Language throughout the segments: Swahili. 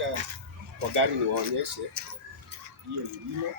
Acha kwa gari niwaonyeshe hiyo nyingine.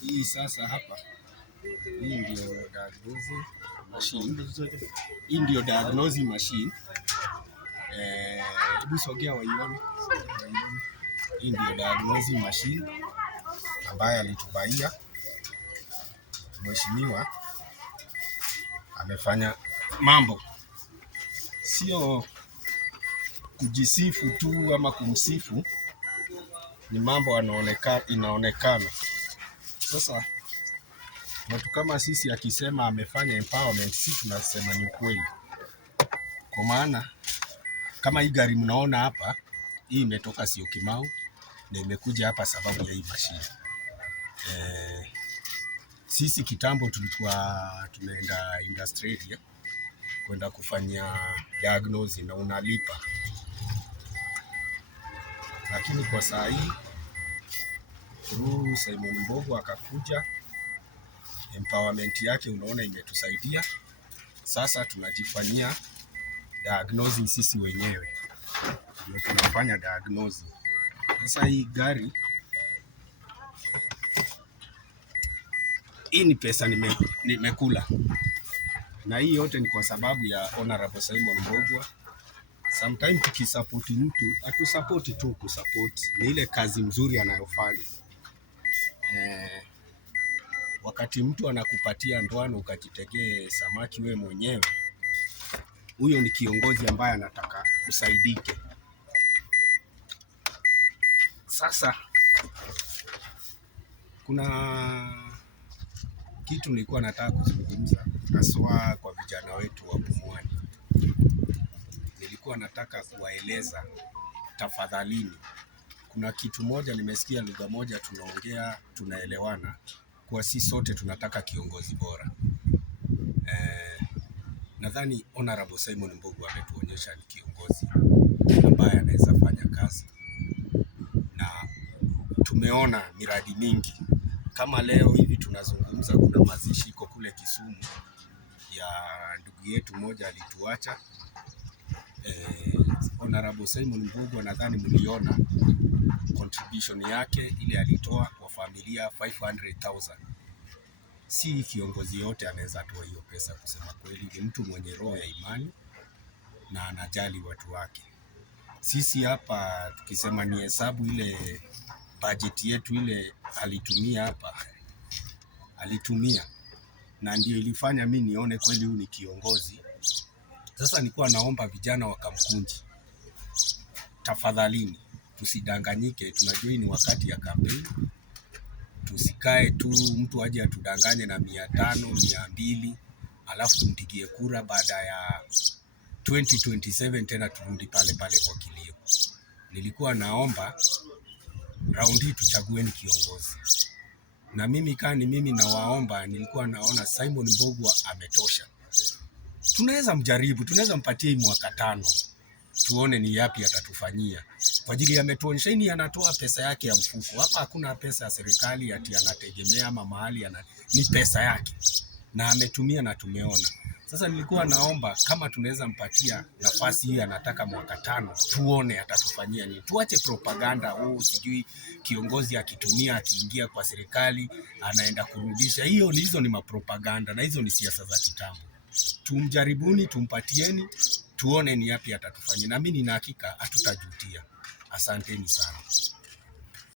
Hii sasa hapa, hii ndio diagnosing machine. Hii ndio diagnosing machine. Hebu sogea waione. Hii ndio diagnosing machine ambayo alitubaia mheshimiwa. Amefanya mambo, sio kujisifu tu ama kumsifu, ni mambo inaonekana. Sasa watu kama sisi akisema amefanya empowerment, sisi tunasema ni kweli. Kwa maana kama hii gari mnaona hapa, hii imetoka Syokimau na imekuja hapa sababu ya hii mashine. Sisi kitambo tulikuwa tunaenda industry kwenda kufanya diagnosis na unalipa. Lakini kwa saa hii Simon Mbogo akakuja, empowerment yake unaona imetusaidia. Sasa tunajifanyia diagnosis sisi wenyewe. Ndio tunafanya diagnosis. Sasa hii gari, hii ni pesa nimekula. Na hii yote ni kwa sababu ya Honorable Simon Mbogo. Sometimes tukisupport mtu, hatusupport tu kusupport, ni ile kazi mzuri anayofanya. Wakati mtu anakupatia ndoano ukajitegee samaki we mwenyewe, huyo ni kiongozi ambaye anataka usaidike. Sasa kuna kitu nilikuwa nataka kuzungumza haswa kwa vijana wetu wa Pumwani. Nilikuwa nataka kuwaeleza, tafadhalini, kuna kitu moja nimesikia, lugha moja tunaongea, tunaelewana, kwa sisi sote tunataka kiongozi bora. Nadhani Honorable Simon Mbogo ametuonyesha ni kiongozi ambaye anaweza fanya kazi, na tumeona miradi mingi. Kama leo hivi tunazungumza, kuna mazishi iko kule Kisumu ya ndugu yetu mmoja alituacha. Honorable Simon Mbogo, nadhani mliona contribution yake ile alitoa kwa familia 500,000. Si kiongozi yote anaweza toa hiyo pesa, kusema kweli. Ni mtu mwenye roho ya imani na anajali watu wake. Sisi hapa tukisema ni hesabu ile budget yetu ile alitumia hapa, alitumia, na ndio ilifanya mimi nione kweli huyu ni kiongozi. Sasa nilikuwa naomba vijana wa Kamkunji, tafadhalini, tusidanganyike. Tunajua ni wakati ya kampeni. Tusikae tu mtu aje atudanganye na 500, 200, alafu tumpigie kura baada ya 2027 tena turudi pale pale kwa kilio. Nilikuwa naomba raundi hii tuchagueni kiongozi. Na mimi mimi nawaomba, nilikuwa naona Simon Mbogo ametosha. Tunaweza mjaribu, tunaweza mpatie mwaka 5. Tuone ni yapi atatufanyia. Kwa ajili ametuonyesha ni anatoa pesa yake ya mfuko. Hapa hakuna pesa ya serikali ati anategemea ama mahali ni pesa yake. Na ametumia na tumeona. Sasa nilikuwa naomba kama tunaweza mpatia nafasi hii, anataka mwaka 5, tuone atatufanyia nini. Tuache propaganda, sijui kiongozi akitumia akiingia kwa serikali anaenda kurudisha. Hizo ni mapropaganda na hizo ni siasa za kitambo. Tumjaribuni, tumpatieni, tuone ni yapi atatufanyia. Na mimi nina hakika hatutajutia. Asanteni sana.